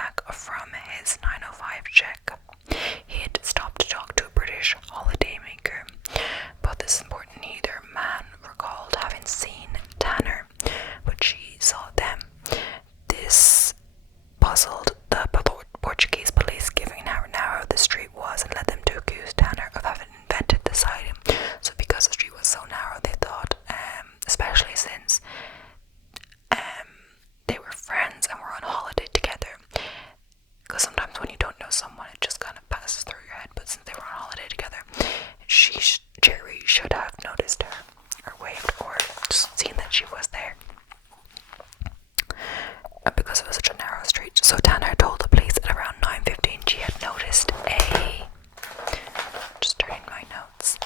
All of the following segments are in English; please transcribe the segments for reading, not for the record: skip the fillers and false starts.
back from his 9:05 check. He had stopped to talk to a British holidaymaker, but this is important. Neither man recalled having seen Tanner, but she saw them. This puzzled the Portuguese police, given how narrow the street was, and led them to accuse Tanner of having invented the sighting. So because the street was so narrow, they thought, especially since they were friends and were on holiday together, because sometimes when you don't know someone it just kind of passes through your head, but since they were on holiday together, Jerry should have noticed her or waved or just seen that she was there, because it was such a narrow street. So Tanner told the police at around 9:15 she had noticed just turning my notes,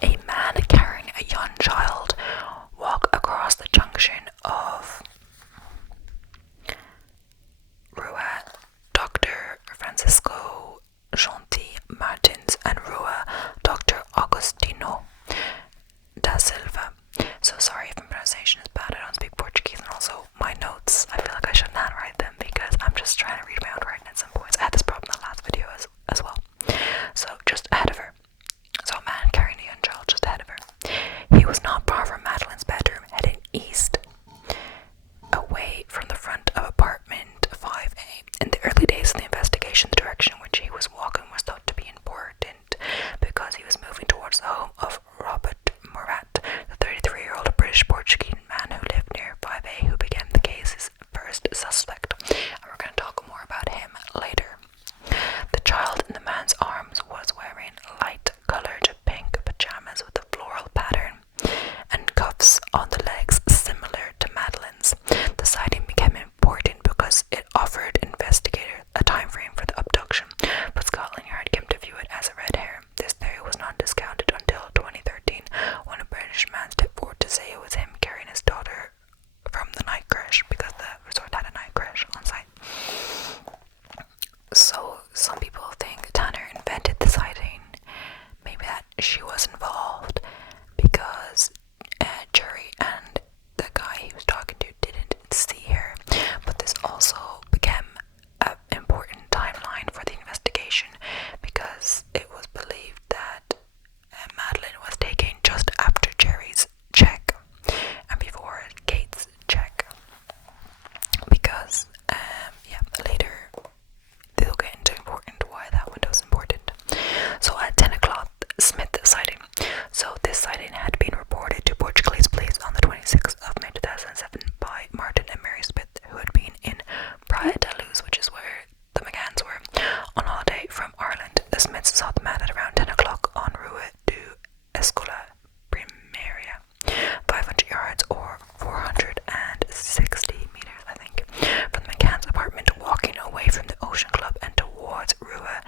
a man carrying a young child walk across the junction of Rua Dr. Francisco Jonti Martins and Rua Dr. Agostino da Silva. So sorry if my pronunciation is bad, I don't speak Portuguese, and also my notes, I feel like I shouldn't handwrite them because I'm just trying to read my own writing at some points. I had this problem in the last video as well. So just ahead of her. So a man carrying a young child just ahead of her. He was not far from Madeleine's bedroom, heading east, away from the front of apartment 5A. In the early days of the investigation, the direction which he was walking was thought to be important because he was moving towards the home of Robert Murat, the 33-year-old British-Portuguese man who lived near 5A, who became the case's first suspect. And we're going to talk more about him later. The child in the man's arms was wearing light-coloured pink pajamas with a floral pattern and cuffs on the legs similar to Madeleine's. The sighting became important because it offered investigators a time frame for the abduction, but Scotland Yard came to view it as a red herring. This theory was not discounted until 2013, when a British man stepped forward to say it was him carrying his daughter from the night crash, because the resort had a night crash on site. So some people think Tanner invented the sighting, maybe that she was involved because Jerry and the guy he was talking to didn't see her, but this also became an important timeline for the investigation because it was believed that Madeleine was taken just after Jerry's check and before Kate's check, because later they'll get into important why that window is important. So at 10 o'clock, Smith sighting. So this sighting had been reported to Portuguese police on the 26th of May 2007 by Martin and Mary Smith, who had been in Praia da Luz, which is where the McCanns were, on holiday from Ireland. The Smiths saw the man at around 10 o'clock on Rua do Escola Primaria, 500 yards or 460 meters, I think, from the McCann's apartment, walking away from the Ocean Club and towards Rua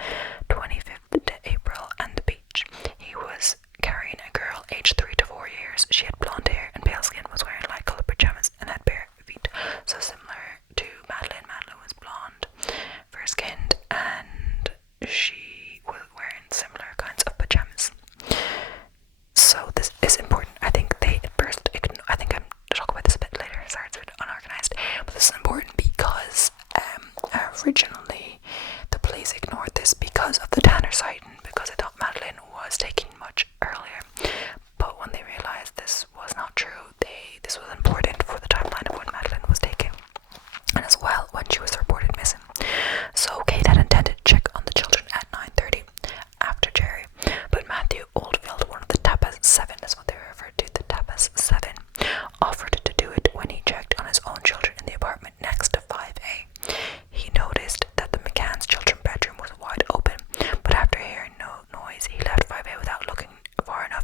25th to April and the beach. He was carrying a girl aged 3 to 4 years. She had blonde hair and pale skin, was wearing light coloured pajamas and had bare feet. So similar to Madeleine. Madeleine was blonde, fair-skinned, and she was wearing similar kinds of pajamas. So this is important. I think they at first, I think I'm to talk about this a bit later, sorry it's a bit unorganized, but this is important because originally the police ignored this because of the Tanner sighting, because they thought Madeleine was taken much earlier, but when they realized this was not true, this was important for the timeline of when Madeleine was taken, and as well when she was reported missing. So Kate had intended to check on the children at 9:30 after Jerry, but Matthew Oldfield, one of the Tapas 7, is what they referred to, the Tapas 7, offered to do it when he checked on his own children in the apartment next to 5A. He noticed that the McCann's children's bedroom was wide open, but after hearing no noise, he left 5A without looking far enough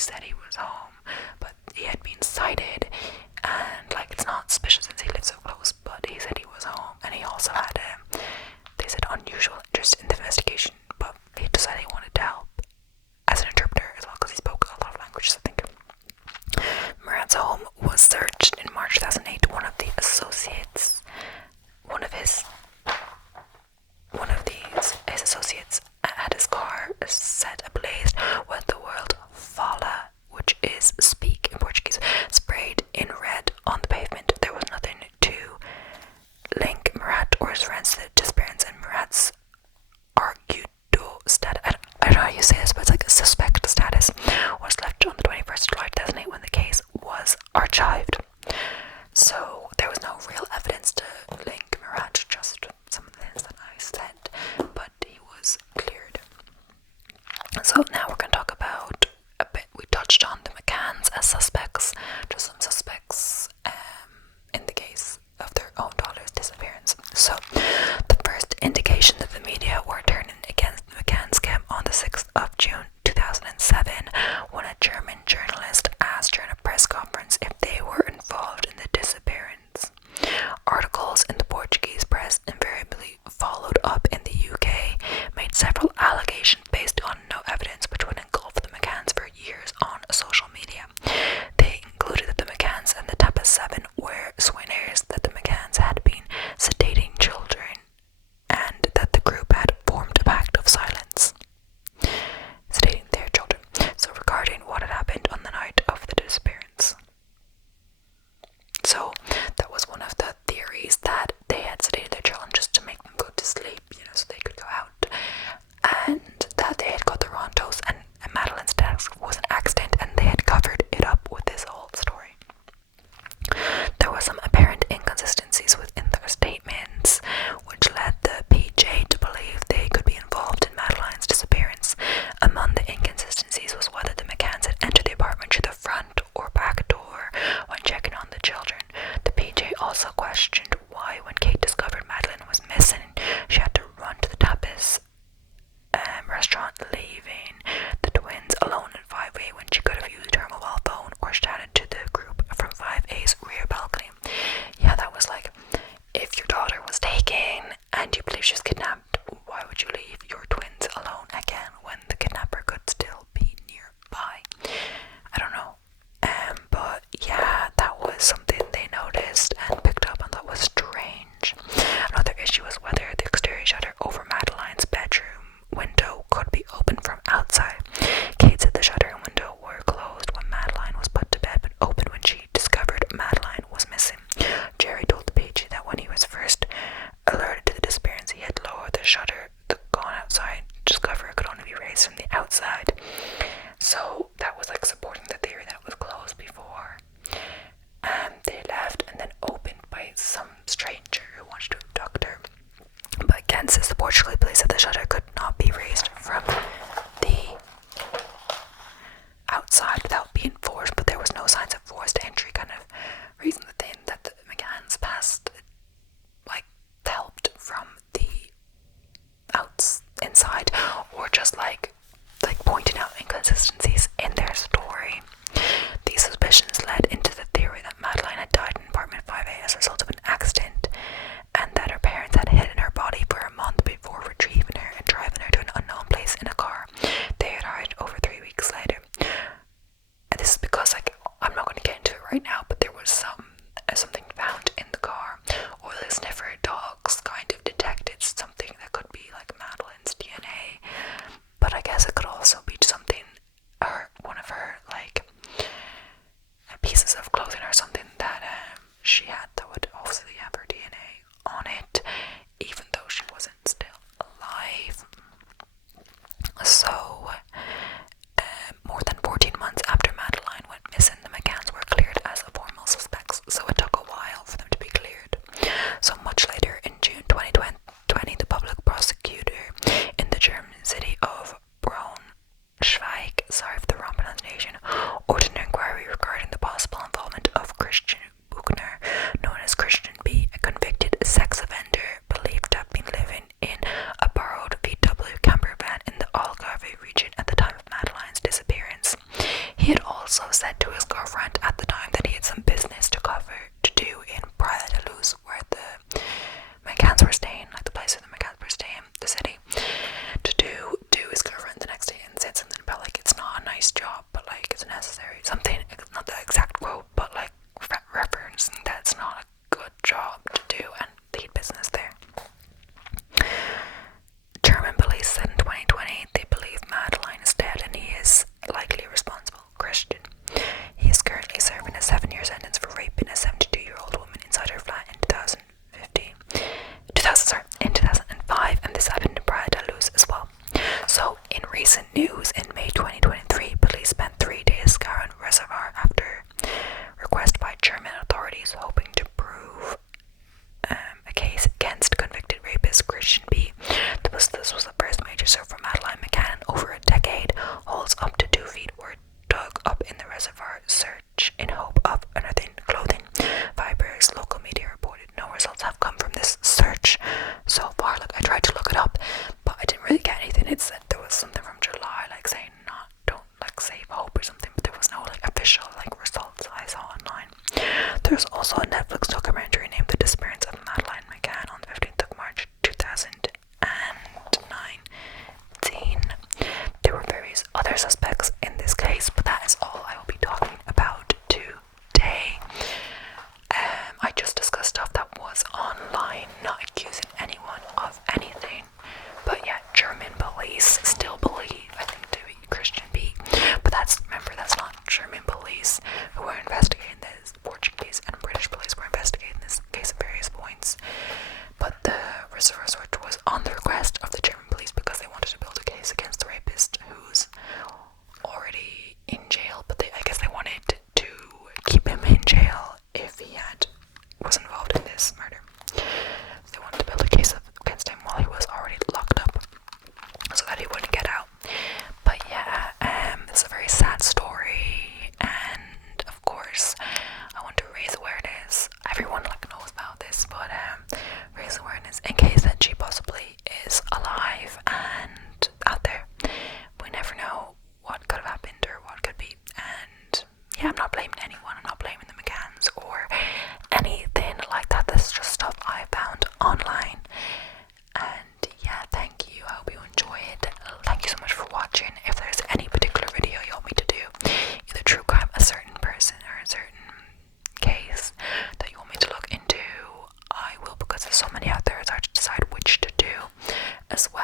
said he was home, but he had been sighted, and like it's not suspicious since he lived so close, but he said he was home, and he also had they said unusual interest in the investigation, but he decided he wanted to help as an interpreter as well because he spoke a lot of languages, I think. Murat's home was searched in March 2008. One of his associates had his car set ablaze with the word "fala," which is speak in Portuguese, sprayed in red on the pavement. There was nothing to link Murat or his friends to the disappearance, and Murat's argudo status, I don't know how you say this, but it's like a suspect status, was left on the 21st of July 2008 when the case was archived. So there was no real evidence to link Murat, just some of the things that I said, but he was cleared. So now we're going to talk about a bit, we touched on the McCanns as suspects, just some suspects in the case of their own daughter's disappearance. So the first indication that the media were turning against the McCanns came on the 6th of June 2007 when a German journalist asked during a press conference if they were involved in the disappearance. Articles in the Portuguese press invariably followed up in the UK made several allegations based on no evidence which would engulf the McCanns for years on social media. They included that the McCanns and the Tapas 7 were swingers, that the McCanns had been sedating children, and that the group had formed a pact of silence, sedating their children. So regarding what had happened on the night of the disappearance. So that was one of the theories, that they had sedated their children just to make them go to sleep, so they could go out, and that they had got the wrong dose, and Madeleine's death was an accident, and they had covered it up with this whole story. There were some apparent inconsistencies within their statements, which led the PJ to believe they could be involved in Madeleine's disappearance. Among the inconsistencies was whether the McCanns had entered the apartment through the front or back door when checking on the children. The PJ also questioned why, when Kate discovered Madeleine was missing, she had to run to the Tapas restaurant, leaving the twins alone in 5A when she could have used her mobile phone or chatted to the group from 5A's rear balcony. Yeah, that was like, if your daughter was taken and you believe she was kidnapped, why would you leave your twins alone again when the kidnapper could still be nearby? I don't know. But yeah, that was something they noticed and picked up and thought was strange. Another issue was whether the exterior shutter over Madeleine's bedroom window could be opened from outside. Kate said the shutter and window were closed when Madeleine was put to bed, but opened when she discovered Madeleine was missing. Jerry told the PG that when he was first alerted to the disappearance, he had lowered the shutter, gone outside, discovered it could only be raised from the outside. So that was like supporting the theory that it was closed before. They left and then opened by some stranger who wanted to abduct her. But again, says the Portugal police that the shutter could not be raised from the outside without being forced, but there was no signs of forced entry, kind of reason the thing that the McCanns passed, like, helped from the inside, or just like pointing out inconsistencies in their story. These suspicions led into the theory that Madeleine had died in apartment 5A as a result of an accident, and that her parents had hidden her body for a month before retrieving her and driving her to an unknown place in a car. They had died over 3 weeks later. And this is because, like, I'm not going to get into it right now, but there was something found in the car. Oil sniffer dogs kind of detected something that could be like Madeleine's DNA, but I guess it could also be something, or one of her like pieces of clothing or something that she had that would obviously have her DNA on it, even though she wasn't still alive. So more than 14 months after Madeleine went missing, the McCanns were cleared as a former had also said to his girlfriend at the time that he had some business to do in Praia da Luz, where the McCanns were staying, like the place where the McCanns were staying, the city, to do to his girlfriend the next day, and said something about like it's not a nice job, but like it's necessary. Something, not the exact quote, but like referencing that it's not a good job to do, and they had business there. German police said in 2020 they believe Madeleine is dead and he is likely responsible. Christian. He is currently serving a 7-year sentence for raping a 72-year-old woman inside her flat in 2005, and this happened in Praia da Luz as well. So, in recent news, in May 2023, police spent 3 days scouring the reservoir after request by German authorities, hoping to prove a case against convicted rapist Christian B. This was the first major search for Madeleine McCann in over a decade. Holes up to 2 feet were dug up in the reservoir search in hope of unearthing clothing fibers. Local media reported no results have come from this search so far. Like, I tried to look it up, but I didn't really get anything. It said there was something from July, like saying don't like save hope or something, but there was no like official like results I saw online. There's also a Netflix documentary named The Disappearance of Madeleine McCann on the 15th of March 2019. There were various other suspects in this case, but that is all I will be talking about today. I just discussed stuff that was online, not accusing anyone of anything. But yeah, German police still believe, I think, to be Christian B. But remember, that's not German police who were investigating this. Portuguese and British police were investigating this case at various points. But the reservoir search was on the request of the German police because they wanted to build a case against the rapist who's already in jail. But I guess they wanted to keep him in jail if he was involved in this murder. So they wanted to build a case against him while he was already locked up, so that he wouldn't get out. But yeah, it's a very sad story, and of course I want to raise awareness. Everyone like knows about this, but raise awareness in case that she possibly is alive and out there. We never know what could have happened or what could be. And yeah, I'm not blaming anyone. I'm not blaming the McCanns or anything like that. This is just stuff I found online. And yeah, thank you. I hope you enjoyed. Thank you so much for watching. If there's any particular video you want me to do, either true crime, a certain person, or a certain case that you want me to look into, I will, because there's so many out there. It's hard to decide which to do as well.